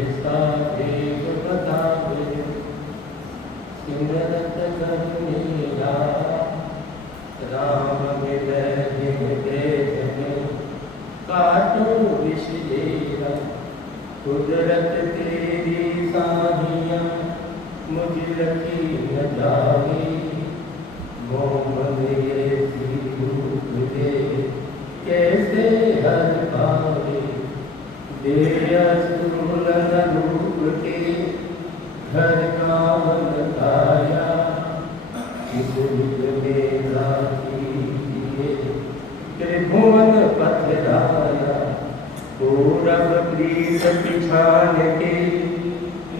ऐसा देव बतावे सिमरत करुणीला राम मिलय देश में काटो विष लेला कुदरत तेरी साहियां मुझ रखी न जावे मोह मेरे रूप दे कैसे हर पावे दे असूलन रूप के घर काम बताया इस में राखी त्रिभुवन पथराया पूरब प्रीत पिछान के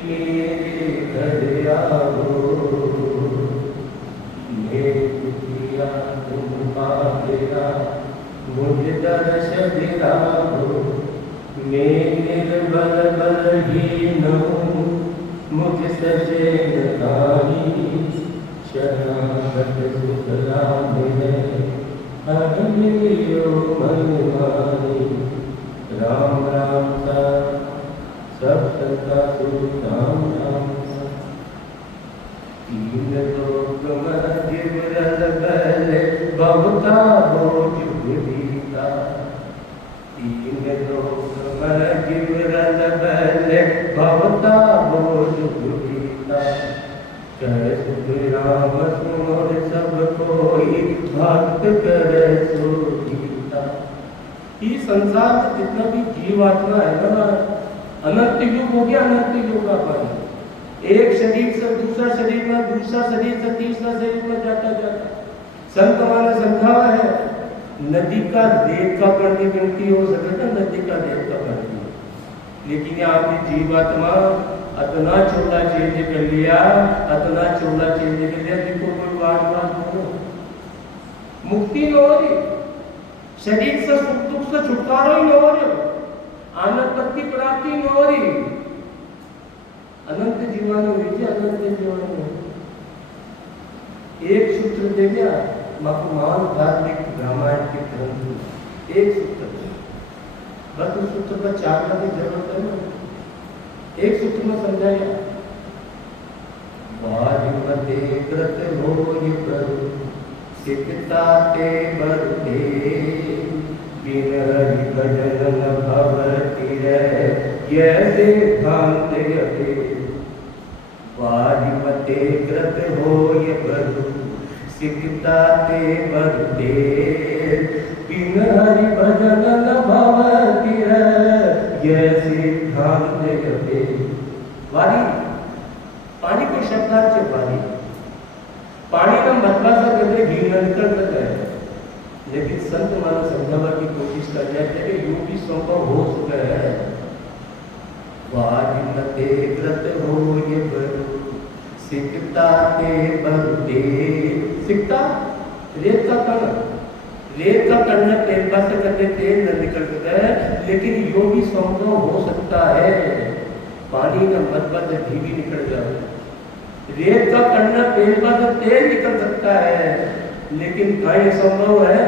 मेरे घर आओ किया तुम पागेरा मुझ दर्श दिलाओ मैं निर्बल बलहीन हूँ मुझ सजे नही शरणागत सुतला मिले अग्नियो मनमानी राम राम सा सब सता सुनाम राम सा तीन लोक जिवरल बल बहुता हो जुगीता तीन लोक जिवरल बल बहुता हो जुगीता कर सुख राम सुमर सब कोई भक्त कर सो गीता। ये संसार में जितना भी जीवात्मा है ना अनंत युग हो गया अनंत युग का पानी एक शरीर से दूसरा शरीर में दूसरा शरीर से तीसरा शरीर में जाता जाता संत माने समझावा है नदी का रेत का कण की गिनती हो सके तो नदी का रेत का कण की लेकिन यहाँ पे जीवात्मा अतना चौड़ा चेंज कर लिया अतना चौड़ा चेंज कर लिया देखो कोई बात बोलो मुक्ति न हो रही शरीर से सुख दुख से छुटकारा ही न हो रही आनंद तक की प्राप्ति न हो रही अनंत जीवन हुई अनंत जीवन एक सूत्र दे गया महान धार्मिक रामायण के ग्रंथ एक सूत्र बस उस सूत्र पर चारना की जरूरत है ना एक सूत्र में समझाया वारिमते कृत हो ये प्रभु सिकता ते बरते बिन हरि भजन न भवति रे जैसे भांत यते वारिमते कृत हो ये प्रभु सिकता ते बरते बिन हरि भजन न भवति रे जैसे भांत यते वारी पानी को शब्दार्थ से पानी का मतलब कहते घी निकल है लेकिन संत मानो समझावा की कोशिश कर रहे थे कि यूं भी संभव हो चुका है वारिमते कृत हो ये प्रभु सिकता ते बरते सिकता रेत का कण तेल से करते तेल न निकलता है लेकिन यो भी संभव हो सकता है पानी का मतलब घी भी निकल जाए रेत का कण तेल से तेल निकल सकता है लेकिन कहीं संभव है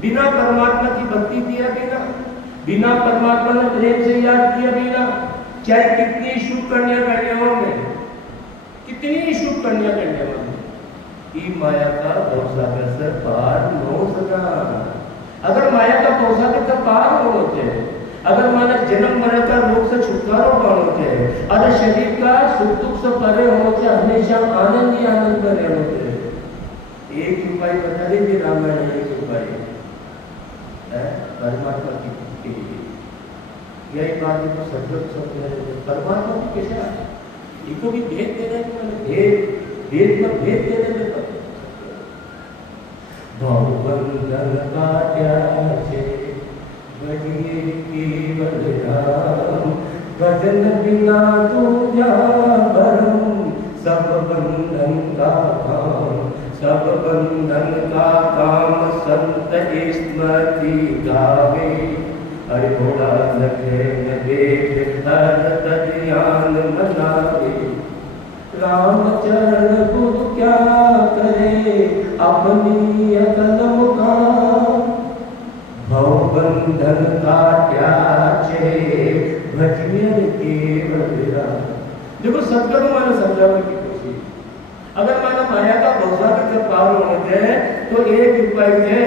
बिना परमात्मा की भक्ति किया बिना परमात्मा ने प्रेम से याद किया बिना चाहे कितनी शुभ कन्या कन्याओं में कितनी शुभ कन्या कन्याओं में माया का भवसागर से पार न हो सका अगर माया का भवसागर से पार हो होते अगर माना जन्म मरण का रोग से छुटकारा पाना चाहिए अगर शरीर का सुख दुख से परे होना चाहिए हमेशा आनंद ही आनंद में रहना चाहिए एक उपाय बता दीजिए रामायण एक उपाय परमात्मा की भक्ति यही बात को सदगत समझ परमात्मा की कैसे इनको भी भेद देना है मैंने भेद में भेद देने देता भवबंधन का त्याग से भजिए केवल राम भजन बिना तू जा भरम सब बंधन का काम संत स्मृति गावे हरि भोला लगे न देख हर ध्यान मनावे रामचरण गुरु क्या करे अपनी अकल मुका सदगुरु माने समझाने की कोशिश। अगर माना माया का भवसागर जब पार होने थे तो एक उपाय है,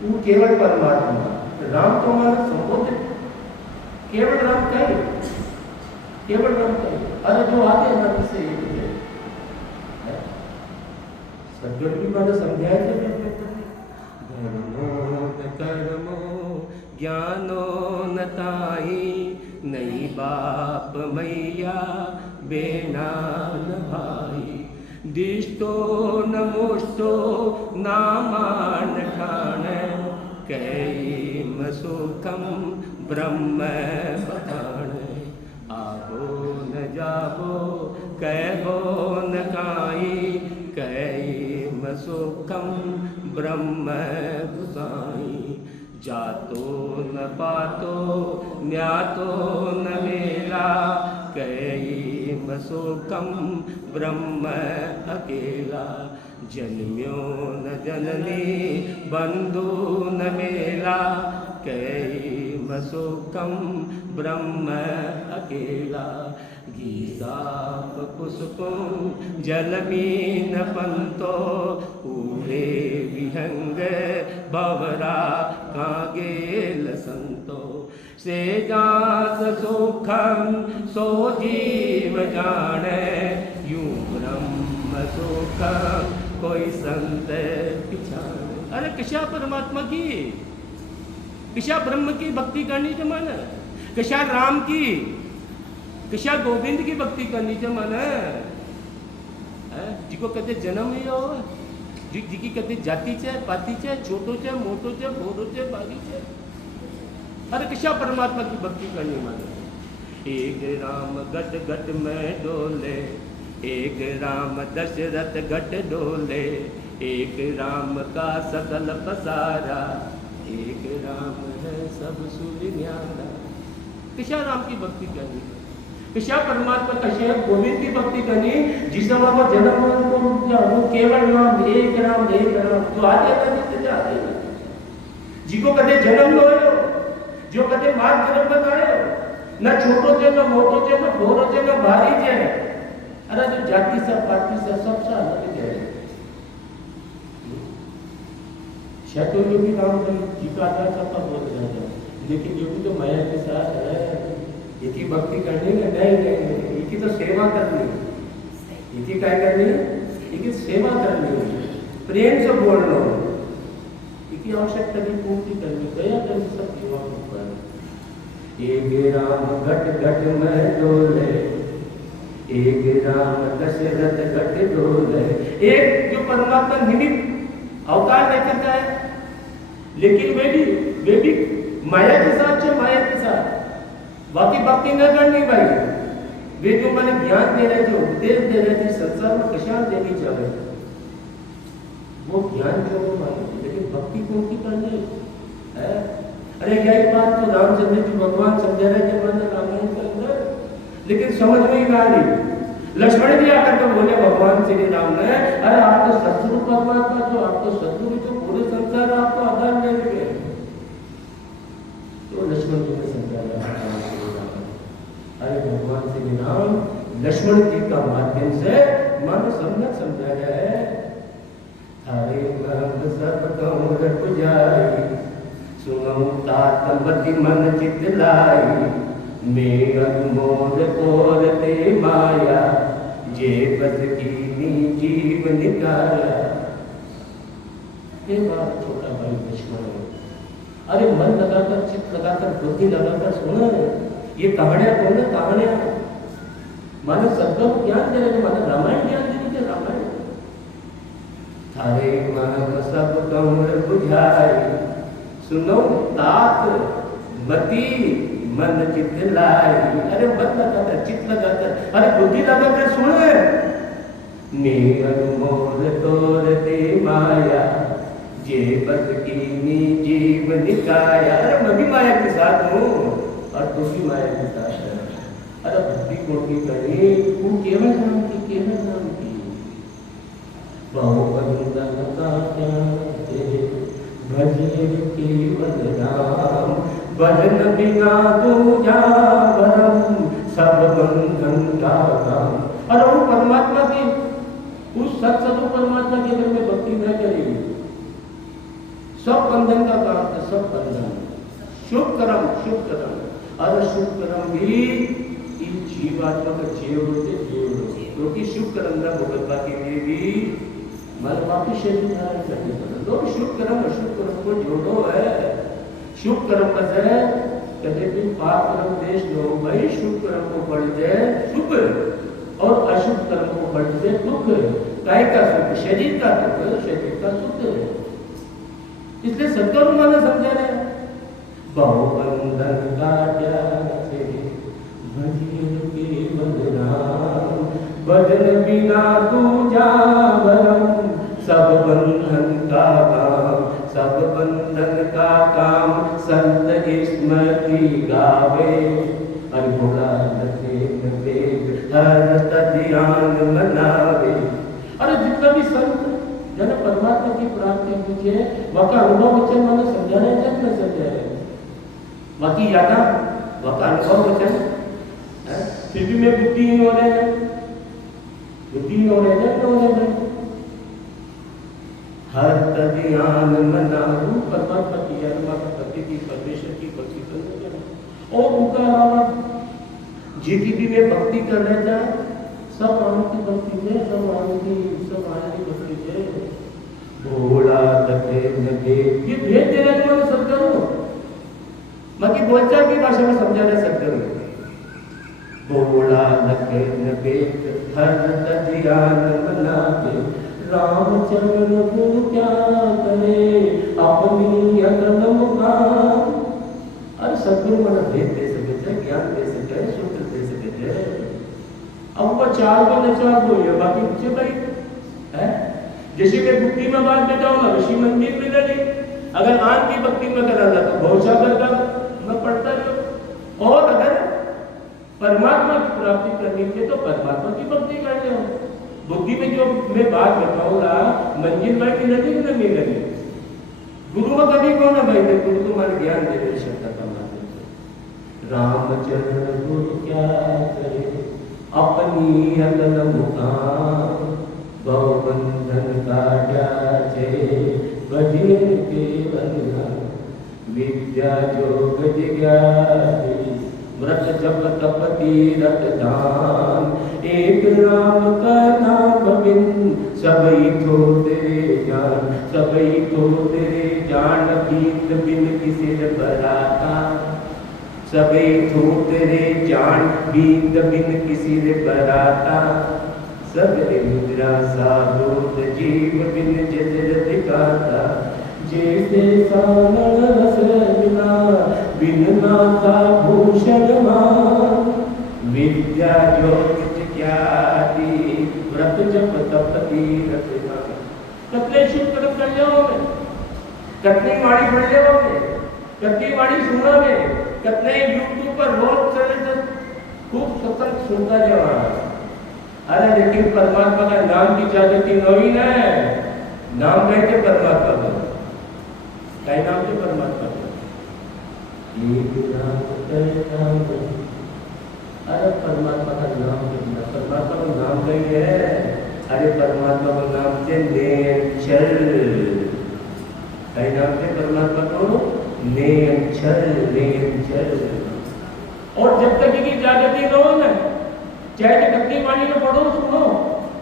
वो केवल परमात्मा राम को माना संबोधित, केवल राम कहे, केवल राम कहे। अरे जो आते हैं ना से एक है सदगुरु की बात समझाए थे। धर्मो न कर्मो ज्ञानो न ताई, नहीं बाप मैया बेना न भाई, दिष्टो न मुष्टो नामान ठाण, कैम सुखम ब्रह्म बखान, आबो न जाबो कहो न काई, कैम सुखम ब्रह्म गुसाई, जातो न पातो न्यातो न मेला, कैम सुखम ब्रह्म अकेला, जन्म्यो न जननी बंधु न मेला, कैम सुखम ब्रह्म अकेला, गीताप पुष्पों जलमीन पंतो, पूरे विहंग बवरा कागेल संतो, से जात सुखम सो जीव जाने, यूं ब्रह्म सुख कोई संत पिछाने। अरे कशा परमात्मा की, कशा ब्रह्म की भक्ति करनी जो मन, कशा राम की, कशा गोविंद की भक्ति करनी जो मन है। जिको कहते जन्म ही हो, जिकी कहते जाति छे पाति छे, छोटो छे मोटो छे, भोरो छे बागी छे। अरे कशा परमात्मा की भक्ति करनी मन। एक राम गट गट में डोले, एक राम दशरथ गट डोले, एक राम का सकल पसारा, एक राम है सब सुर न्यारा। कशा राम की भक्ति करनी, कशा परमात्मा कशा गोविंद की भक्ति करनी, जिस समय वो जन्म वो केवल नाम एक राम एक राम, तो आते करते जाते जिको कदे जन्म लो, जो कदे मार्ग जन्म बताए, न छोटो छे न मोटो छे न भोरो छे न भारी छे। अरे जो जाति से पार्टी से सब सा अलग है। शैतान जो भी काम कर जिकाता सबका बोल जाता है, लेकिन जो भी तो माया के साथ है, इनकी भक्ति करनी है नहीं, इनकी तो सेवा करनी है, इनकी क्या करनी है, इनकी सेवा करनी है, प्रेम से बोलना, इनकी आवश्यकता की पूर्ति करनी, दया करनी सब सेवा पर। एक राम घट घट में डोले, एक राम दशरथ घट डोले। एक जो परमात्मा निमित्त अवतार लेकर है, लेकिन वे भी माया के साथ है, माया के साथ बाकी भक्ति न करनी भाई। वे जो मैंने ज्ञान दे रहे थे, उपदेश दे रहे थे, संसार में कशा देनी चाहिए, वो ज्ञान जो माने, लेकिन भक्ति कौन की करनी है। अरे यही बात तो रामचंद्र जी भगवान समझा रहे थे मैंने रामायण के अंदर, लेकिन समझ में ही आ रही। लक्ष्मण भी आकर के बोले भगवान श्री राम ने, अरे आप तो सतगुरु परमात्मा, जो आप तो सतगुरु, जो पूरे संसार आपको आधार ले रहे। तो लक्ष्मण जी ने समझाया, अरे भगवान श्री राम लक्ष्मण जी का माध्यम से मन समझाया है। थारे मंग सब कहूँ रट जाई, सुनऊ तात मति मन चित लाई, मेघ मोर तोर ते माया, जे बस कीनी जीव निकाया। ये बात छोटा भाई लक्ष्मण, अरे मन लगाकर चित्त लगाकर बुद्धि लगाकर सुनो, ये कहानियां कौन है, कहानियां मानो सदगुरु ज्ञान दे रहे, मानो रामायण ज्ञान दे रहे, रामायण। थारे मन सब कहूँ बुझाई, सुनो तात मति मन चित्त लाई। अरे मन लगाकर चित्त लगाकर, अरे बुद्धि लगाकर सुने। मेघ मोर तोर ते माया, जे बस कीनी जीव निकाया। अरे मैं भी माया के साथ हूँ और तू भी माया के साथ है। अरे भक्ति को की करी, वो केवल नाम की, केवल नाम की। बहु बंदन का भजे केवल राम, भजन बिना दूजा भरम सब बंधन का काम। और वो परमात्मा की उस सत्संग परमात्मा के घर में भक्ति न करेगी, सब बंधन का काम है, सब बंधन। शुभ कर्म और शुभ कर्म भी जीवात्मा का जीव होते क्योंकि शुभ कर्म न भोगता के लिए भी मन वापिस शरीर धारण करने पड़े। तो शुभ कर्म अशुभ कर्म को जोड़ो है। शुभ कर्म का है कभी भी पाप कर्म देश लो भाई। शुभ कर्म को बढ़ जाए सुख और अशुभ कर्म को बढ़ जाए दुख। काय का सुख? शरीर का दुख, शरीर का सुख। इसलिए सत्कर्म माना समझा रहे बहुबंधन का त्यागे भजन केवल राम। भजन बिना दूजा भरम सब बंधन का काम। सब बंधन का काम संत स्मृति गावे। अरे भोला लगे हर ध्यान मनावे। अरे जितना भी संत जन परमात्मा की प्राप्ति पूछे वह का अनुभव वचन मैंने समझा रहे हैं, न समझा रहे बाकी यादा वह का अनुभव वचन फिर भी मैं बुद्धि नहीं हो रहे हैं, बुद्धि नहीं हो रहे हैं। हर ध्यान मनाऊ परमात्मा की पति की परमेश्वर की भक्ति करने और उनका अलावा जितनी में भक्ति कर रहे था सब आनंद की भक्ति में, सब आनंद की भक्ति में भोला लगे लगे ये भेद दे रहे हैं सत्कर्म। बाकी बोलचाल की भाषा में समझा रहे सत्कर्म। भोला लगे लगे हर ध्यान मनावे। रामचरण को क्या करे अपनी अकल मुकाम। अरे सदगुरु मन भेद दे सके, ज्ञान दे सके, सूत्र दे सके। अब वो चार बोलिए बाकी कुछ भाई है। जैसे मैं बुद्धि में बात बताऊंगा ऋषि मंदिर में लगे, अगर आन की भक्ति में कराता तो बहुत सागर मैं पढ़ता जो। और अगर परमात्मा की प्राप्ति करनी है तो परमात्मा की भक्ति कर लो। बुद्धि में जो मैं बात बताऊंगा मंजिल भाई की नदी में नहीं लगी। गुरु में कभी कौन है भाई गुरु तुम्हारे ज्ञान दे दे सकता था। रामचरण गुरु क्या करे अपनी अकल मुकाम। बहुबंधन का त्यागे भजन केवल राम। विद्या योग जिज्ञासी व्रत जप तप तीरथ दान। एक राम का नाम बिन सबई थो तेरे जान। सबई थो तेरे जान बीत बिन किसी बराता। सबई थो तेरे जान बीत बिन किसी बराता। सब इंद्रा साधुत जीव बिन जजर दिखाता। जैसे सागर रस बिना बिन नाता भूषण मान। विद्या योग जिज्ञासी व्रत जप तप तीरथ दान। कतने शुभ कर्म कर जाओगे, कतनी वाणी पढ़ जाओगे, कतनी वाणी सुनोगे, कतने यूट्यूब पर रोज चले खूब सत्संग सुनता जाओ। अरे लेकिन परमात्मा का नाम की जागृति नवीन है। नाम कहते परमात्मा का, कई नाम से परमात्मा का एक नाम कहता हूं। अरे परमात्मा का नाम कितना, परमात्मा का नाम नहीं है। अरे परमात्मा का नाम से नेचर, कई नाम से परमात्मा को नेचर। और जब तक की जागृति न हो ना, चाहे तो कितनी वाणी में पढ़ो सुनो,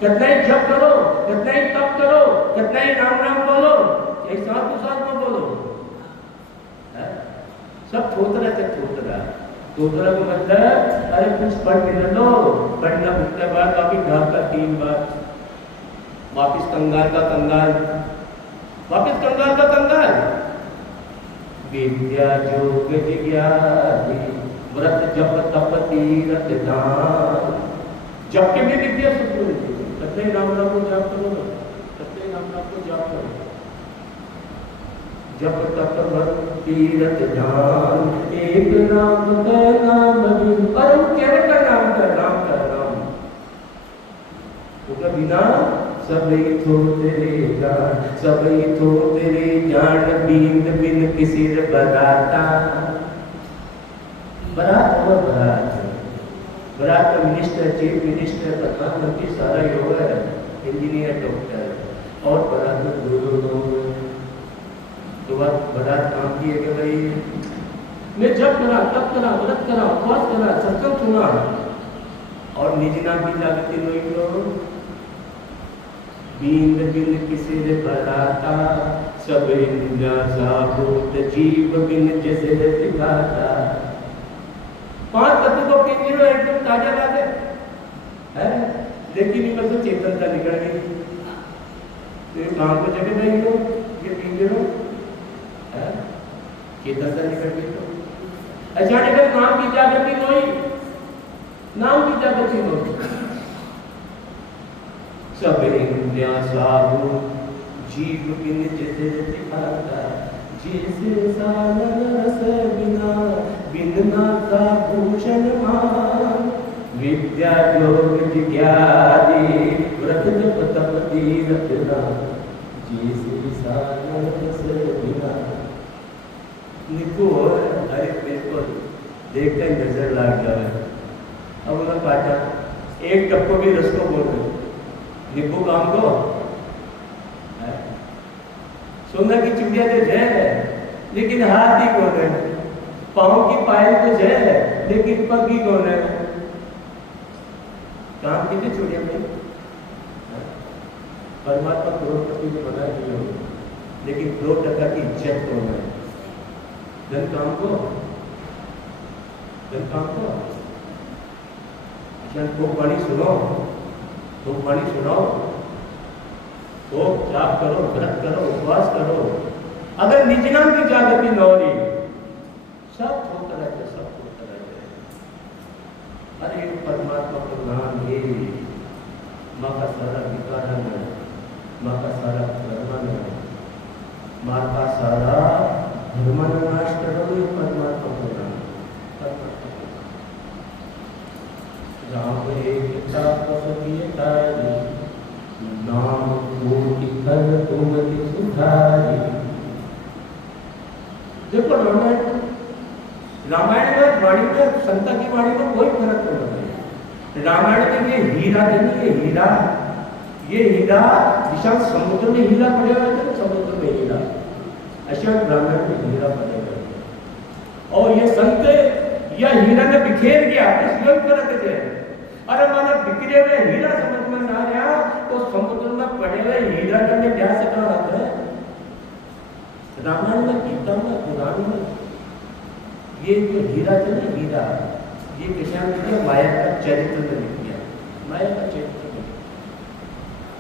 कितना ही जप करो, कितना ही तप करो, कितना ही राम बोलो, एक साथ में बोलो, सब थोतरा से थोतरा को मतलब अरे कुछ पढ़ के लो। पढ़ना उसके बाद वापिस घर का 3 बार वापिस कंगाल का कंगाल, वापिस कंगाल का कंगाल। विद्या योग जिज्ञासी व्रत जप तप तीरथ दान। जप के भी विद्या सूत्र मिलती है। कतने राम को जाप करो, कतने राम को जाप करो। जप तप व्रत तीरथ दान। एक राम का नाम बिन, और वो केवल का नाम का राम उसका बिना सबई थो तेरे जान। सबई थो तेरे जान बीन बिन किसी बराता। बरात और बरात भारत का मिनिस्टर, चीफ मिनिस्टर, प्रधानमंत्री सारा योगा है, इंजीनियर, डॉक्टर और भारत में दो लोग। तो भारत काम किए कि भाई मैं जब करा, तब करा, व्रत करा, उपवास करा, सत्संग सुना और निज नाम की जागृति नहीं करो। बीन बिन किसी ने भराता, सब इंद्रिया साबूत जीव बिन जैसे दिखाता। 5 तत्व को पीने में एकदम ताजा लागे है, लेकिन इनमें से चेतनता निकल गई। तो ये काम को जगह नहीं हो, ये पीने लो है, चेतनता निकल गई। तो अचानक नाम की जागृति हुई, नाम की जागृति हुई। सब इंद्रिया साबूत जीव बिन जैसे दिखाता, जैसे सालन रस बिना बिन नाता भूषण मान। विद्या योग जिज्ञादि व्रत जप तप तीरथ नाम, जैसे सालन रस बिना। निको अरे बिल्कुल देखते ही नजर लग जाए। अब उन्होंने काटा, एक टप्पो भी रस को बोल रहे निको काम को सोना की चिड़िया तो जय, लेकिन हाथ ही कौन है, पाँव की पायल तो जय, लेकिन पग ही कौन है। काम कितने चिड़िया में परमात्मा करोड़पति को बना दिया, लेकिन 2% की इज्जत कौन है। धन काम को, धन काम को तो पानी सुनो, तो पानी सुनाओ, तो जाप करो, व्रत करो, उपवास करो। अगर निज नाम की जागृति न हो रही, सब होता रहते, सब होता रहते। अरे परमात्मा को नाम ये माँ का सारा विकारन है, माँ का सारा धर्मन है, माँ का सारा धर्मन नाश करो। ये परमात्मा को नाम राम एक नाम कोटि कर तुमति सुधारी। देखो रामायण में वाणी में, संता की वाणी में कोई फर्क नहीं है। रामायण में ये हीरा नहीं, ये हीरा विशाल समुद्र में हीरा पड़े हुए थे, समुद्र में हीरा, अशोक रामायण में हीरा पड़े हुए थे। और ये संत या हीरा ने बिखेर गया, इसलिए फर्क है। अरे माना बिखरे हुए हीरा समझ में ना आया तो समुद्र में पड़े हुए हीरा करने क्या से कहा आता है। रामायण में, गीता में, पुराण में ये जो हीरा था ना, हीरा ये किसान ने माया का चरित्र में लिख दिया, माया का चरित्र में।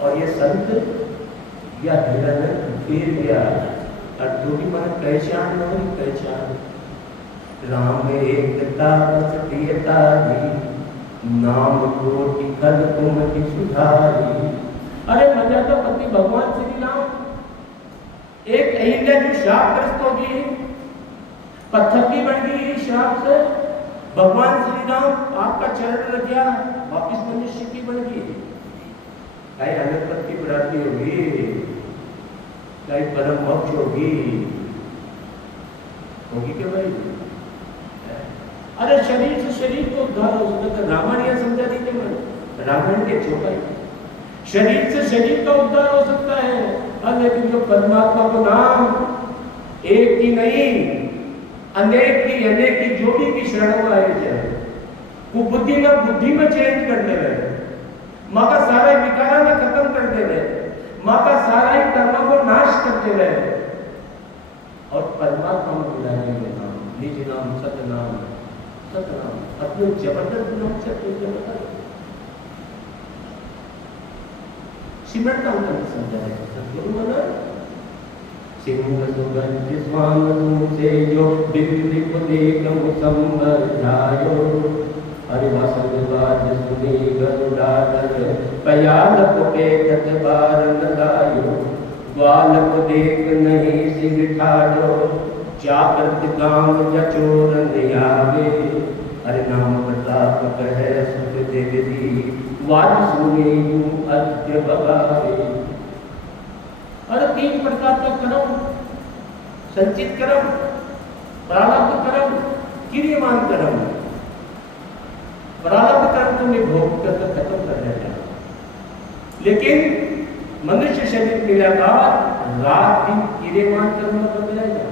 और ये संत या हीरा ने बिखेर गया, और जो भी माना पहचान न हो, पहचान राम एकता बस प्रियता दी, नाम कोटि कर तुमति सुधारी। अरे मजा तो पति भगवान श्री राम, एक अहिल्या जो शापग्रस्त होगी, पत्थर की बन गई शाप से, भगवान श्री राम आपका चरण लग गया, वापिस मनुष्य की बन गई। कहीं अनंत की प्राप्ति होगी, कहीं परम मोक्ष होगी क्या भाई। अरे शरीर से शरीर को उद्धार हो सकता है, रामायण यह समझा दीजिए मैंने, रामायण के छोटा ही शरीर से शरीर का उद्धार हो सकता है। लेकिन जो परमात्मा को नाम एक की नहीं, अनेक की जोड़ी की शरण आए जाए, वो बुद्धि में चेंज कर दे रहे, माँ का सारा विकारा में खत्म कर दे रहे, माँ का सारा ही कर्म को नाश कर दे रहे, और परमात्मा को बुलाने में नाम, निज नाम, सतनाम, सतनाम, अपने जबरदस्त नाम से अपने जबरदस्त सिमट का उन्होंने समझा है। सतगुरु माना सिंह सुगंध स्वान से जो बिंदी को देखम संबर्धायो, अरे वासंग बाज सुनी गरुडाधर, पयाल को पेटत बारन लायो, ग्वाल को देख नहीं सिंह ठाड़ो, जागृत गांव जचोर नियावे, अरे नाम प्रताप कहे सुख देवी, वाद सुने अद्य बगावे। अरे 3 प्रकार का कर्म, संचित कर्म, प्रारब्ध कर्म, क्रियमान कर्म। प्रारब्ध कर्म तुमने भोग कर खत्म कर दिया, लेकिन मनुष्य शरीर मिलाकर रात दिन कीड़ेमान कर्म बन जाएगा।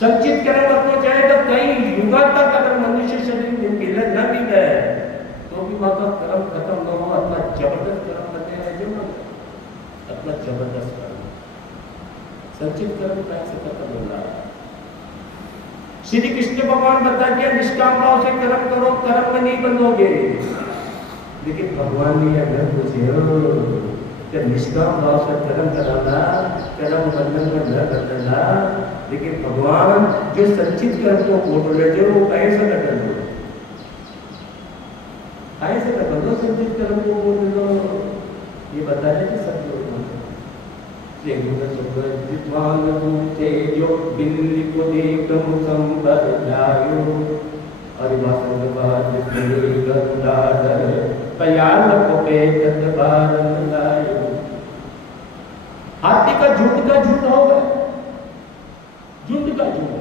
संचित कर्म रखना चाहे तो कई युग तक अगर मनुष्य शरीर में मिले न मिले तो भी वहां का कर्म खत्म न हो, अपना जबरदस्त कर्म करते हैं जो अपना जबरदस्त कर्म संचित कर्म कैसे खत्म हो रहा है। श्री कृष्ण भगवान बताते हैं निष्काम भाव से कर्म करो, कर्म में नहीं बंधोगे। लेकिन भगवान ने अगर पूछे कि निष्काम भाव से कर्म कराना, कर्म बंधन में न कर देना, लेकिन भगवान जो संचित कर्म को बोल रहे जो वो कैसे कर दो, कैसे कर दो संचित कर्म को बोल दो, ये बता रहे कि सब लोग विद्वान रूपे जो बिल्ली को देख मुखम पर जायो और वासंग बाद बिल्ली गंगा डर प्यार को पे तत्बार लायो। हाथी का झुंड होगा, झुंड का झुंड,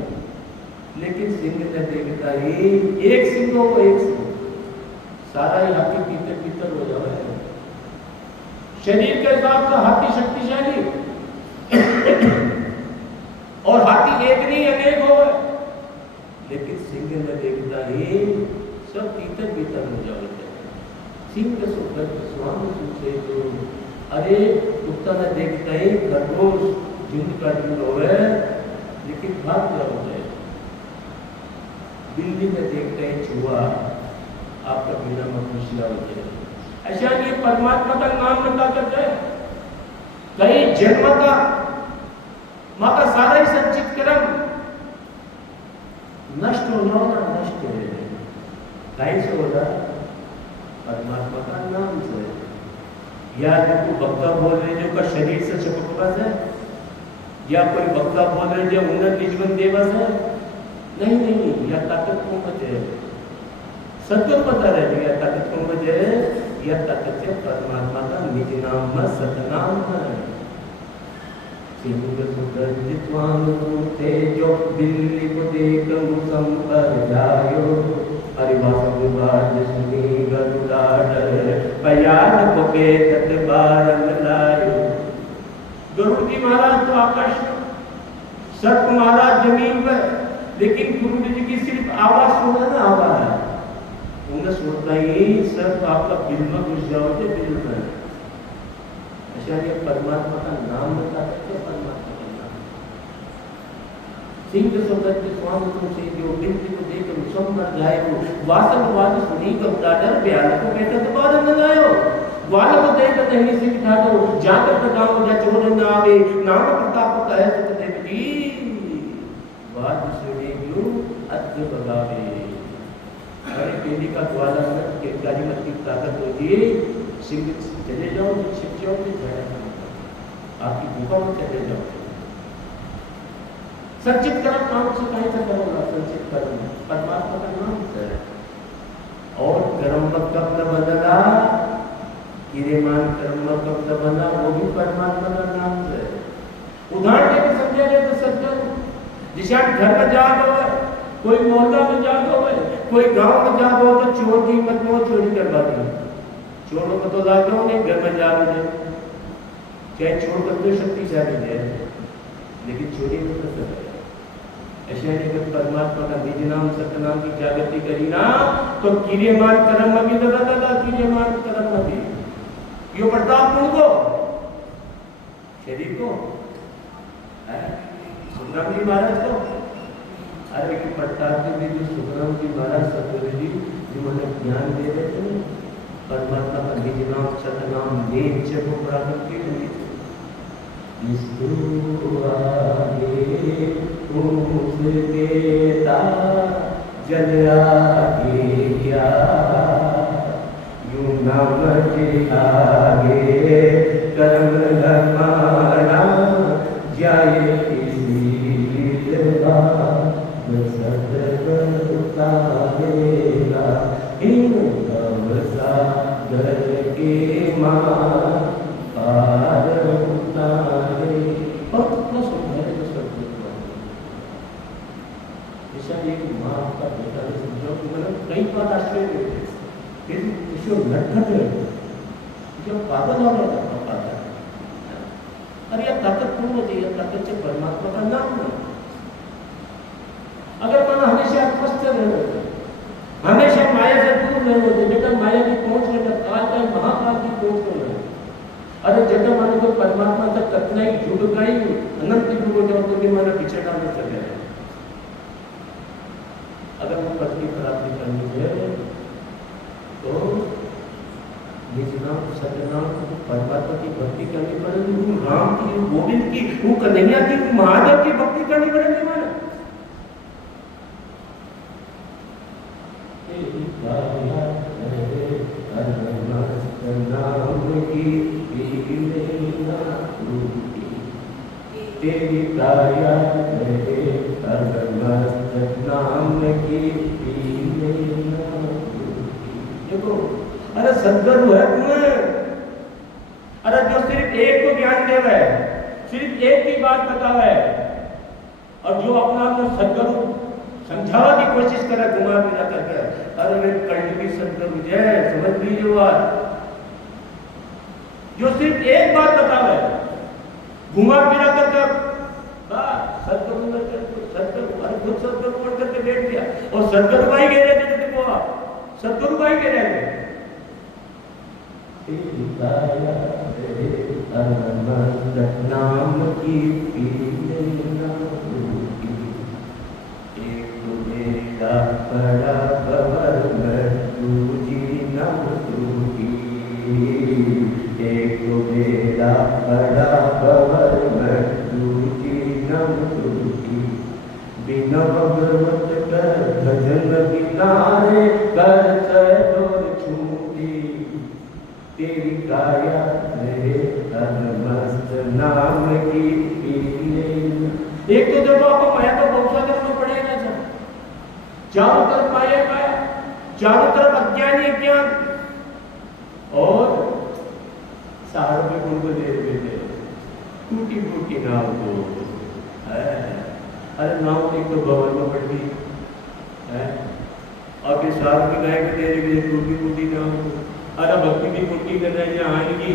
लेकिन सिंह ने देखता ही एक सिंह हो, एक सिंह सारा ही हाथी पीतर पीतर हो जाए। शरीर के हिसाब से हाथी शक्तिशाली और हाथी एक नहीं अनेक हो, लेकिन सिंह ने देखता ही सब पीतर पीतर हो जाते। सिंह के सुंदर स्वामी पूछे तो अरे कुत्ता ने देखता ही खरगोश झुंड का झुंड हो, लेकिन भाग क्या हो जाए। बिल्ली ने देखता ही चूहा आपका बिना मनुष्य हो जाए। ऐसा ये परमात्मा का नाम बता करते हैं कई जन्म का माँ का सारा ही संचित कर्म नष्ट हो जाओ ना, नष्ट हो जाए। कहीं से होगा परमात्मा का नाम से। या जो कोई भक्ता बोल रहे जो का शरीर से चपकबाज है, या कोई भक्ता बोल रहे जो उन्नत जीवन देवस है, नहीं नहीं, या ताकत को बचे सत्य बता रहे, या ताकत को बचे, या ताकत से परमात्मा का निज नाम में सतनाम है। विद्वान रूपे जो बिल्ली को देख मुसम पर जायो अरे वासंग बाद सुनी गरुड़ा डर प्यार को पे तत्बार लायो। गरुड़ जी महाराज तो आकाश में, सर्प महाराज जमीन पर, लेकिन गुरु जी की सिर्फ आवाज सुना ना, आवाज उन्हें सुनता ही सर्प आपका बिल में घुस जाओगे, बिल में। ऐसा ये परमात्मा का नाम बता सकते, परमात्मा का नाम सिंह सौगंध स्वामी तुमसे जो बिल्ली को देख मुसम पर जाए वो वासन वाद सुनी का उतार प्यार को कहता तो बाद में लायो वाल को देख नहीं सिंह ठाडो जाकर गांव जा चोर न आवे नाम प्रताप कहे सुख देव जी वाद सुनी जो अद्य बगावे। अरे बेली का द्वारा में के गाड़ी मत की ताकत होती है, सिंह चले जाओ छिप जाओ तो जाए आपकी गुफा में चले जाओ। संचित कर्म काम से कहीं से करोगा, संचित कर्म परमात्मा का नाम से। और कर्म कब न बदला, कीड़ेमान कर्म कब न बना, वो भी परमात्मा का नाम से। उदाहरण देकर समझा जाए तो सज्जन जिसे आप घर में जाओ, कोई मोहल्ला में जाओ, कोई गांव में जाओ तो चोर की हिम्मत में चोरी करवा दी, चोरों को तो लाते हो नहीं, घर में जाओ चाहे चोर कर दो शक्तिशाली है, लेकिन चोरी नहीं कर सकते। ऐसे अगर परमात्मा का निज नाम सतनाम की जागृति करी ना तो कीड़ेमान कर्म में भी लगा लगा, कीड़ेमान कर्म में भी यो प्रताप गुण को शरीर को सुखराम जी महाराज को, अरे कि प्रताप जी जो सुखराम जी महाराज सतगुरु जी जिन्होंने ज्ञान दे रहे थे परमात्मा का निज नाम सतनाम नेम से वो प्राप्त की हुई थी। जल आगे क्या यूं नाम आगे कर्म हमारा जाए उतारेगा इन सागर के मां पार उतारे। और कितना सुंदर है शब्द, ऐसा एक माँ का बेटा ने समझो कि मैंने कई बार आश्चर्य हुए, फिर उसको नटखट है, जब पागल हो गया था पाता, अरे यह ताकत कौन होती है? ताकत से परमात्मा का नाम है। अगर मन हमेशा स्वस्थ रहे, हमेशा माया से दूर नहीं होते, जब माया की पहुंच लेकर काल का महाकाल की पहुंच कर रहे, अरे जब मन को परमात्मा तक कतना ही जुड़ गई, अनंत जुड़ हो जाओ तो भी मन पिछड़ा में चले जाए। अगर वो पद की प्राप्ति करनी है तो निज नाम सतनाम परमात्मा की भक्ति करनी पड़ेगी, वो राम की, गोविंद की, वो कन्हैया की, महादेव की भक्ति करनी पड़ेगी। माना तेरी काया रहे नाम की देखो, अरे सदगुरु है तुम्हें, अरे जो सिर्फ एक को ज्ञान देव है, सिर्फ एक की बात बतावा है, और जो अपना आपको सदगुरु समझावा की कोशिश करे घुमा फिरा करके, अरे वे कलयुगी सदगुरु जय, समझ लीजिए बात। जो सिर्फ एक बात बतावा है, घुमा फिरा करके सदगुरु अरे खुद सदगुरु पढ़ करके बैठ गया, और सदगुरु भाई कह रहे थे देखो, सदगुरु भाई कह रहे थे नाम की एक मेरा बड़ा खबर में तुझी नम तुझी, एक मेरा बड़ा खबर में तुझी नम तुझी, बिना भगवत कर भजन किनारे कर चोर छूटी, तेरी काया रहे मस्त नाम की पीले। एक तो देखो आपको माया तो बहुत करना पड़ेगा, चारों तरफ माया माया, चारों तरफ अज्ञानी अज्ञान, और सारों में गुण को दे देते टूटी फूटी नाव को। अरे नाव एक तो भवन में पड़ गई है, और फिर सारों की गाय को दे रही टूटी फूटी नाव को। अरे भक्ति की कुटी कर रहे हैं आनगी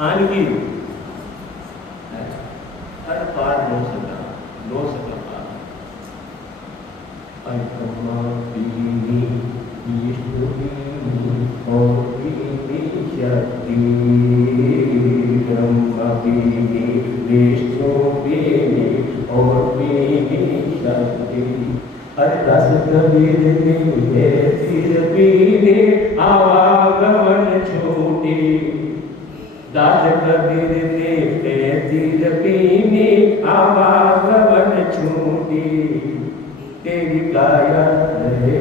आनगी, अरे पार नो सका पार। अल्पमा पीनी विष्णु पीनी और पीनी शक्ति, ब्रह्मा पीनी विष्णु पीनी और पीनी शक्ति, अरे रस कबीर ने सिर पीने आवागमन छूटी, दास कबीर ने सिर पीने आवागमन छूटी, तेरी काया रहे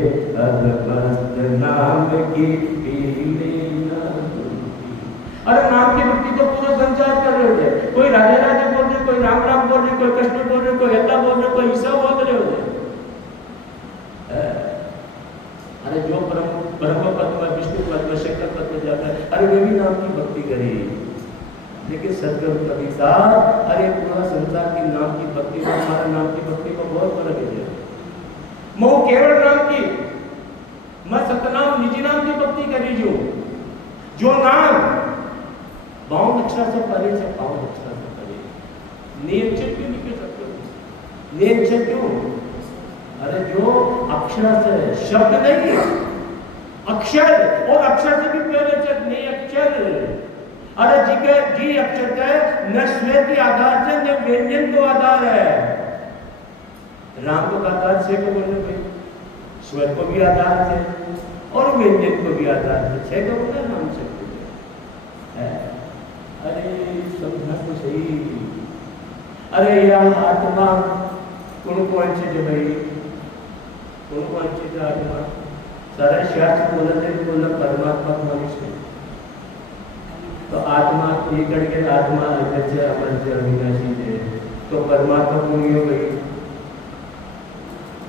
मस्त नाम की पीले ना टूटी। अरे नाम की भक्ति तो पूरा संसार कर रहे होते, कोई राधे राधे बोल रहे, कोई राम राम बोल रहे, कोई कृष्ण बोल रहे, कोई गीता बोल रहे, कोई ईसा बोल रहे होते। अरे जो ब्रह्म पद में, विष्णु पद में, शंकर पद में जाता है, अरे वे भी नाम की भक्ति करे। लेकिन सदगुरु कभी साथ, अरे पूरा संसार की नाम की भक्ति में, हमारा नाम की भक्ति में बहुत फर्क है। मैं केवल नाम की, मैं सतनाम निजी नाम की भक्ति करी, जो नाम बावन अक्षर से परे से पावन अक्षर से परे, नियंत्रित क्यों नहीं कर सकते? नियंत्रित क्यों? अरे जो अक्षर से, शब्द नहीं, अक्षर, और अक्षर से भी पहले से नहीं अक्षर। अरे जी अक्षर है, न स्वर के आधार से न व्यंजन को आधार है। राम को आधार से को बोलने भाई, स्वर को भी आधार थे और व्यंजन को भी आधार थे, छह को बोला नाम से। अरे समझना तो सही। अरे यार आत्मा कौन से जो भाई, कौन से आत्मा, सारे शास्त्र बोलना परमात्मा को मनुष्य, तो आत्मा एक करके आत्मा अजर से अमर से अविनाशी है, तो परमात्मा पूरी हो गई।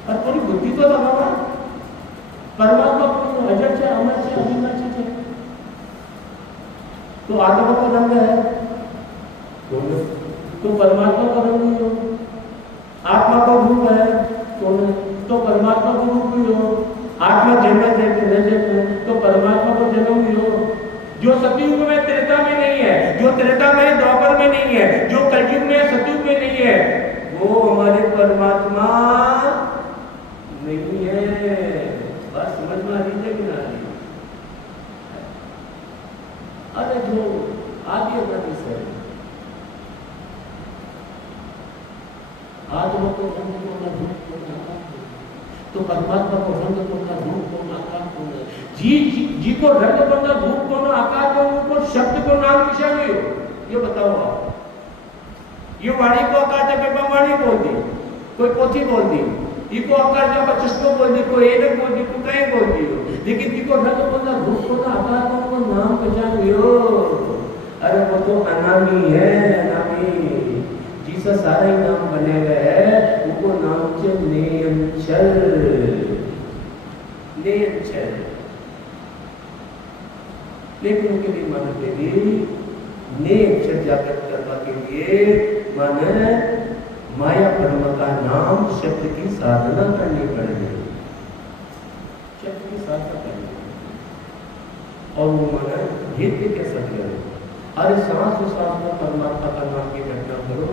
और पूरी बुद्धि तो लगा, परमात्मा पूरी अजर से अमर से अविनाशी है, तो आत्मा का रंग है, तो परमात्मा का रंग नहीं हो, आत्मा का रूप है, कौन है? हुई हो, आत्मा जन्म तो परमात्मा को जन्म हुई हो। जो सतयुग में त्रेता में नहीं है, जो त्रेता में द्वापर में नहीं है, जो कलयुग में सतयुग में नहीं है, वो हमारे परमात्मा नहीं है। बात समझ में आ रही है कि ना आ रही? अरे जो आगे गति से आत्मा को रंग को ना रूप को ना आकार को, तो परमात्मा को रंग को ना रूप को ना आकार को ना, जी को रंग को ना रूप को ना आकार को शब्द को नाम किसा हुई हो, ये बताओ आप। ये वाणी को आकार जब वाणी बोल दी, कोई पोथी बोल दी, इको आकार जब चश्मो बोल दी, कोई एक बोल दी, कोई कहीं बोल दी हो, लेकिन जिको रंग को ना रूप को ना आकार को नाम किसा हुई हो, अरे वो तो अनामी है, अनामी। जिसका सारा ही नाम बने हुए है, उनको नाम से नेयंचल, नेयंचल। लेकिन उनके लिए मानते भी नेयंचल जागृत करने के लिए माने माया ब्रह्म का नाम शब्द की साधना करनी पड़ेगी, शब्द की साधना करनी। और वो माने हित के सत्य, अरे सांस सांस में परमात्मा का नाम की घटना करो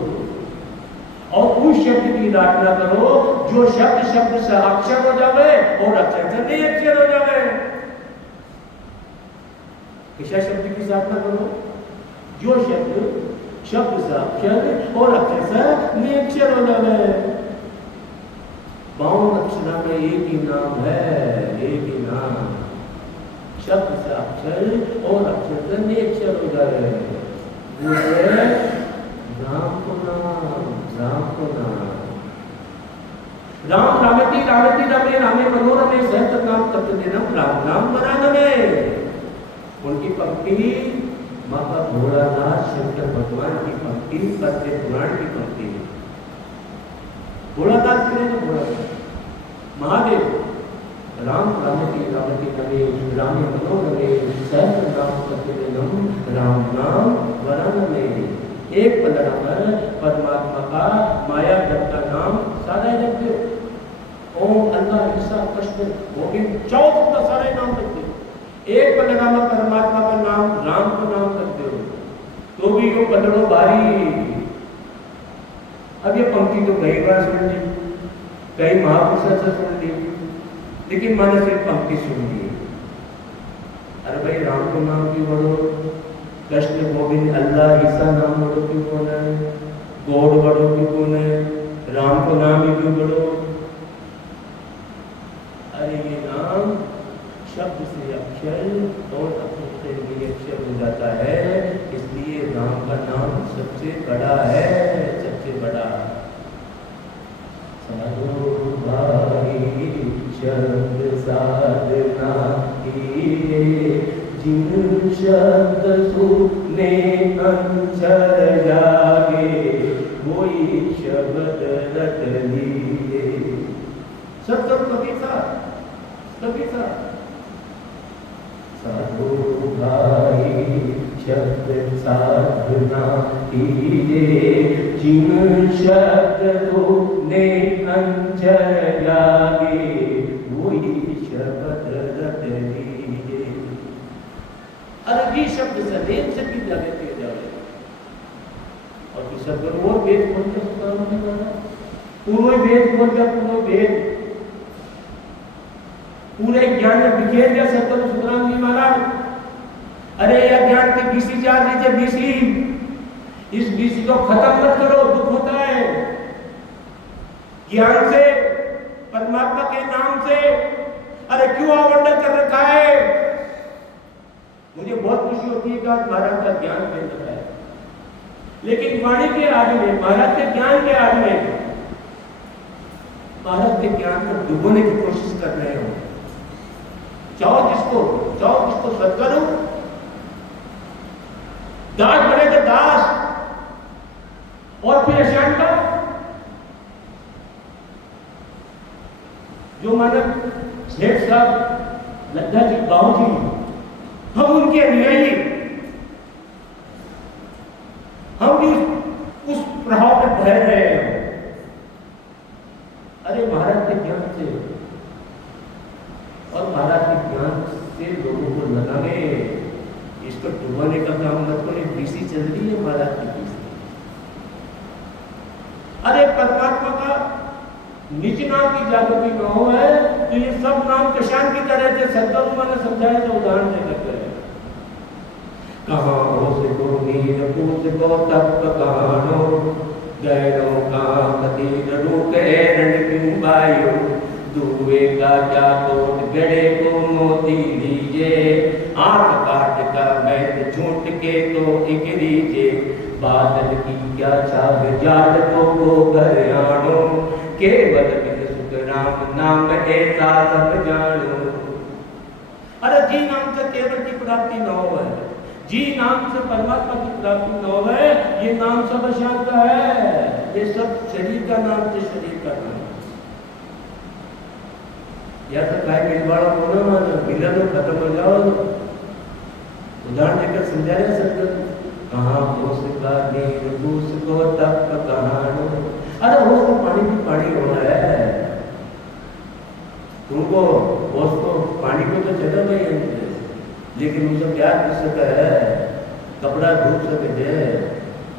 और उस शब्द की प्रार्थना करो जो शब्द शब्द से अक्षर हो जावे और अक्षर से नहीं अक्षर हो जावे। किसा शब्द की साधना करो जो शब्द शब्द से अक्षर और अक्षर से नहीं अक्षर हो जावे। 52 अक्षर में एक ही नाम है, एक ही नाम, शब्द से अक्षर और अक्षर से निक्षर हो जाए, वो है राम को नाम, राम को नाम। राम रामती रामती रमे रामे मनोरमे सहस्त्र नाम तत्वदेनम राम नाम वरानमे। उनकी पंक्ति माता भोलानाथ शंकर भगवान की पंक्ति, पद्य पुराण की पंक्ति। भोलानाथ के लिए भोलानाथ महादेव, राम रामती रामती रमे रामे मनोरमे सहस्त्र नाम तत्वदेनम राम नाम वरानमे। एक पलड़ा पर परमात्मा का माया जप का नाम सारा जप दो। ओम अल्लाह ईसा कृष्ण गोविंद 14 का सारे नाम रख दो। एक पलड़ा में परमात्मा का नाम राम का नाम रख दो, तो भी यो पलड़ो भारी। अब ये पंक्ति तो कई बार सुन ली, कई महापुरुषों से सुन ली, लेकिन मैंने सिर्फ पंक्ति सुन ली। अरे भाई राम को नाम क्यों बोलो, कृष्ण गोविंद अल्लाह ईसा नाम बोलो क्यों कौन है, गॉड बोलो क्यों कौन है, राम को नाम ही क्यों बोलो। अरे ये नाम शब्द से अक्षर और अक्षर से निरक्षर हो जाता है, इसलिए राम का नाम सबसे बड़ा है, सबसे बड़ा। साधु भाई शब्द साधना कीजिए, जिन शब्द सुने अंतर जागे, वही शब्द रट लीजिए। सब कभी था, कभी था। साधु भाई शब्द साधना कीजिए, जिन शब्द सुने अंतर जागे, वही शब्द रट लीजिए। अलग शब्द से वेद से भी जाने के जाए और किस शब्द वो वेद बोल के सुनाम नहीं करना, पूरे वेद बोल के पूरे वेद पूरे ज्ञान में बिखेर दिया सत्य सुनाम जी महाराज। अरे यह ज्ञान के बीसी चार लीजिए, बीसी, इस बीसी को खत्म मत करो, दुख होता है। ज्ञान से परमात्मा के नाम से अरे क्यों आवंटन कर रखा है। मुझे बहुत खुशी होती है कि आज महाराज का ज्ञान मिल रहा है, लेकिन वाणी के आग में, महाराज के ज्ञान के आग में, महाराज के ज्ञान को डुबोने की कोशिश कर रहे हो। चाहो जिसको सत्करो, दास बने तो दास, और फिर अशांत का जो मानव सेठ साहब लद्दा जी गांव जी, हम उनके अनुयायी, हम भी उस प्रभाव में बह रहे हैं। अरे महाराज के ज्ञान से और महाराज के ज्ञान से लोगों को लगाने, इसको डुबाने का काम मत करो। बीसी चल रही है महाराज की बीसी। अरे परमात्मा का निज नाम की जागृति न हो है तो ये सब नाम कशान की तरह थे। सदगुरु ने समझाया तो उदाहरण देकर है। कहाँ हो सको नीर पूछ को तप कहानो गैरों का मदीन रूके रण क्यों बायो दुए का क्या कोट गड़े को मोती लीजे आंख काट का बैठ झूठ के तो इकरीजे बादल की क्या छाव जाल को घर आनो केवल बिन सुख राम नाम ऐसा सब जानो। अरे जी नाम से केवल की प्राप्ति न हो है, जी नाम से परमात्मा की प्राप्ति न हो है। ये नाम सब शांत है, ये सब शरीर का नाम से शरीर का नाम। या तो काय मिलवाड़ा बोलो ना, मिला तो खत्म हो जाओ। उदाहरण देकर समझा रहे सर। कहाँ होश का नीर पूछ को तप कहानो। अरे होश को पानी भी पानी होना है। तुमको होश को पानी को तो चलो नहीं है, लेकिन उसे प्यार कर सकता है, कपड़ा धूप सकते है।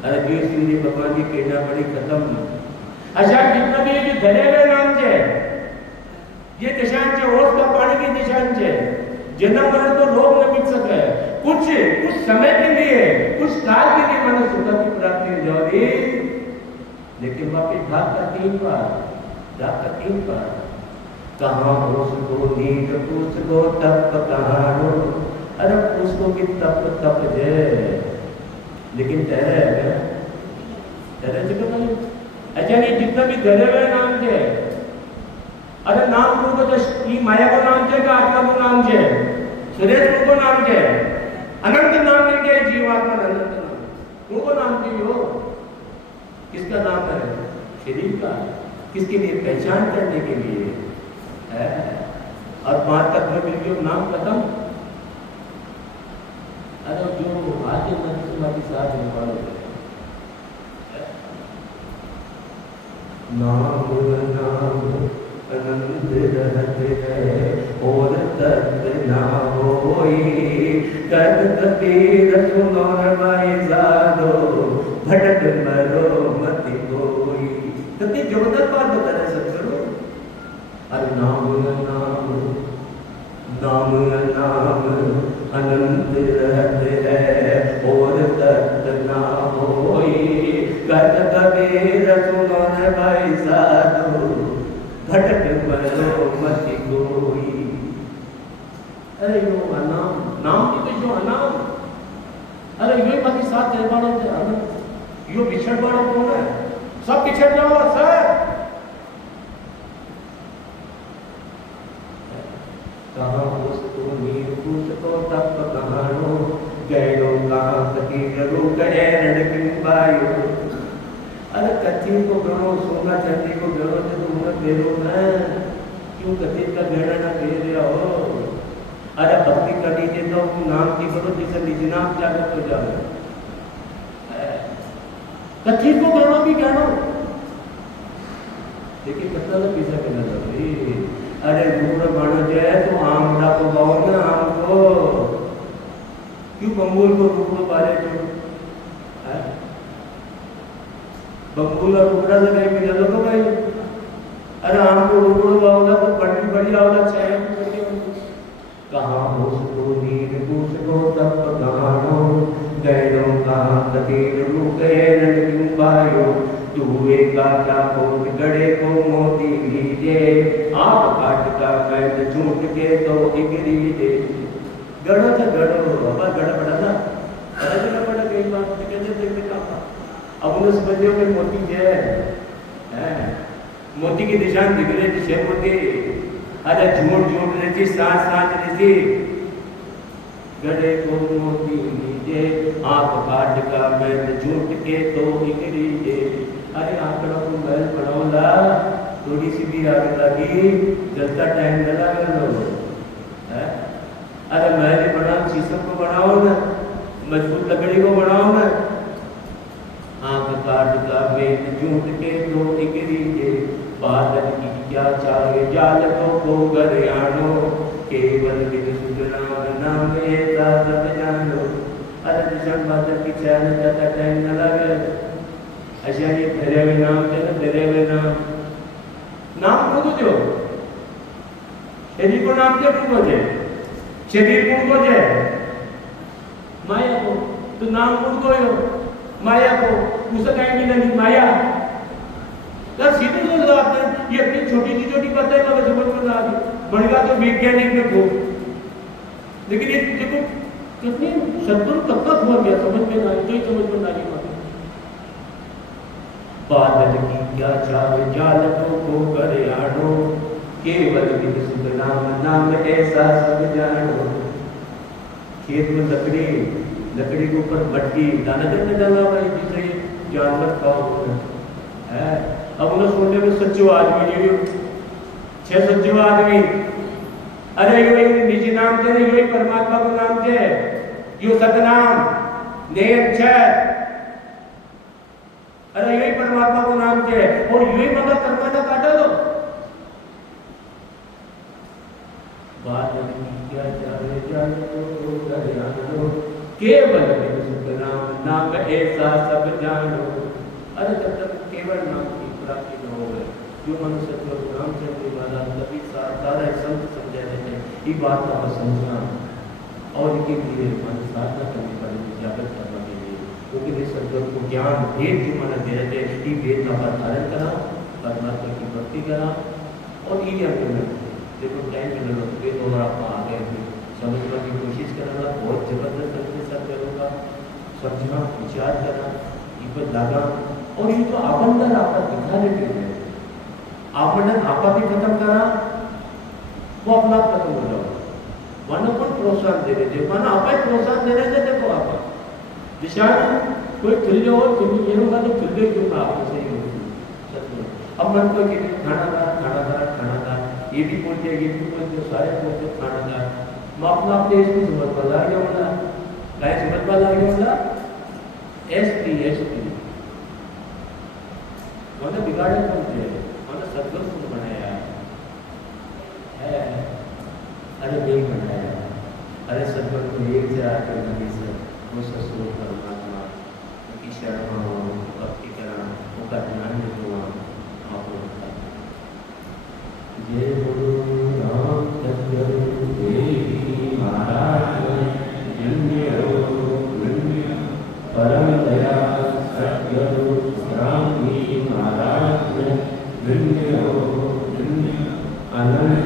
अरे बीर सिंह भगवान की कहना बड़ी खत्म। अच्छा जितना भी ये धरे हुए नाम से ये निशान से होश का पानी की निशान से जन्म मरण तो लोग न मिट सके। कुछ समय के लिए, कुछ काल के लिए मन सुख की प्राप्ति हो जाओगी, लेकिन वापिस ढाक का 3 बार कहाँ होश को नीर पूछ को तप कहानो। अरे उसको की तप जे, लेकिन तेरे जगह नहीं। अच्छा नहीं जितना भी धरे हुए नाम थे, अरे नाम को तो माया को नाम है, आत्मा को नाम है, सुरेश को नाम है, अनंत नाम नहीं है। जीवात्मा अनंत नाम उनको नाम चाहिए हो। किसका नाम है? शरीर का। किसके लिए? पहचान करने के लिए है। और 5 तत्व मिल गए नाम खत्म। अरे जो आगे मत साथ में पढ़ो नाम नाम अनंत रहते हैं और तत्व ना होई कर कबीर सुनो भाई जादो भटक मरो मत कोई। कितनी जबरदस्त बात बता रहे सत्संग। अरे नाम नाम नाम नाम अनंत रहते हैं और तत्व ना होई कर कबीर सुनो भाई जादो भटक मरो मत कोई। अरे यो अनाम नाम की तो जो अनाम। अरे यो बाकी साथ निर्माणों से अनंत यो बिछड़ बाड़ों कौन है? सब बिछड़ जाओ सर। कहाँ उसको नीर पूछ को तप कहानो गैरों का फकीर रो गए रण क्यों बायो। अरे कथी को गणो सोना चांदी को गणो तो तुम बेरो ना क्यों कथी का गहना ना दे रहे हो। अरे भक्ति कर लीजिए तो नाम की करो जिसे निज नाम जागृत हो जाओ। कथी को गणो भी गणो, देखिए कितना तो पीछा करना चाहिए। अरे गुड़ बनो जाए तो आमड़ा को गाओ ना, आम को क्यों बंबूल को रूपड़ो पाले जो बंबूल और रूपड़ा से नहीं मिला तो भाई। अरे आम को रूपड़ो गाओगा तो बड़ी बड़ी आवला चाहे कहाँ उसको नीर पूछ को तप कहानो गैरों का कतीर रुके रण क्यों बायो दुए का क्या कोट गड़े को मोती लीजे आप काट का बैठ झूठ के तो इकरीजे। गड़ो तो गड़ो अब गड़ पड़ा ना, अरे जगह पड़ा कई बार कहते थे कहा। अब उन्हें समझो कि मोती है मोती की निशान दिख रहे थे मोती। अरे झूठ झूठ रहती साँच साँच रहती गड़े को मोती लीजे आप काट का बैठ झूठ के तो इकरीजे। अरे आंकड़ों को बैल पड़ोला थोड़ी सी भी आग लगी जल्दा टाइम लगा लो। अरे महल बनाओ शीशम को बनाओ ना, मजबूत लकड़ी को बनाओ ना। आंख काट का बैठ झूठ के तो इकरीजे बादल की क्या चाहे जाल को घर आनो केवल विद सुखनाम नाम ऐसा सब जानो अरे दिशा बात की चैन जाता टाइम न लगे अशा ये धरे हुए नाम थे ना धरे हुए नाम को जो शरीर को नाम क्या को जे शरीर को जे माया को तो नाम को यो माया को उसका कहीं भी नहीं माया तो सीधे तो बात है ये इतनी छोटी बातें मगर समझ में ना आती बढ़ेगा तो वैज्ञानिक में को लेकिन ये देखो कितनी सदगुरु कब तक हुआ गया समझ में ना आई तो ही समझ में ना आई बादल की क्या चावे जालकों को करे आड़ो केवल विद सुख नाम नाम ऐसा सब जानो खेत में लकड़ी के ऊपर मट्टी दाना देने डाला भाई जिसे जानवर खाओ है अब उन्हें सुनने में सच्चो आदमी जो छह सच्चो आदमी अरे यो निजी नाम थे यो परमात्मा को नाम थे यो सतनाम नेम छह अरे यही परमात्मा को नाम थे और यही मगर कर्मा ना काटा दो बादल की क्या चावे जानो केवल विद सुख नाम ऐसा सब जानो अरे जब तक केवल नाम की प्राप्ति न हो गए जो मनुष्य को नाम से वाला तभी सारा संत समझा देते ये बात को समझना और इनके लिए मन साधना करनी पड़ेगी जागृत करने के लिए क्योंकि ये सदगुरु को ज्ञान भेद जो मन दे रहे थे ये भेद का धारण करा परमात्मा की भक्ति करा और ये हमने देखो टाइम में लोग वेद और आप आ गए थे समझने की कोशिश करना बहुत जबरदस्त तरीके से करूँगा समझना विचार करना ये पर लगा और ये तो आपंदर आपका दिखाने के लिए आपंदर आपा भी खत्म करा वो अपना खत्म हो जाओ मानो कौन प्रोत्साहन दे रहे थे मानो आप प्रोत्साहन दे रहे थे देखो आप दिशा कोई खुल जाओ तुम ये होगा तो खुल गए क्यों आप सही हो अब मन को कि खाना ये भी बोलते ये भी बोलते सारे बोलते खाना मैं अपने इसकी समझ पर आ गया बोला काय समझ पर आ गया बोला एसपी मैंने बिगाड़े कौन थे मैंने सदगुरु को बनाया है अरे नहीं बनाया अरे सदगुरु को एक से आकर नबी से वो ससुर परमात्मा की शरण भक्ति करा उनका ध्यान देना आप जय गुरु राम सदगुरु देवी महाराज परम दया सदगुरु राम जी महाराज अनंत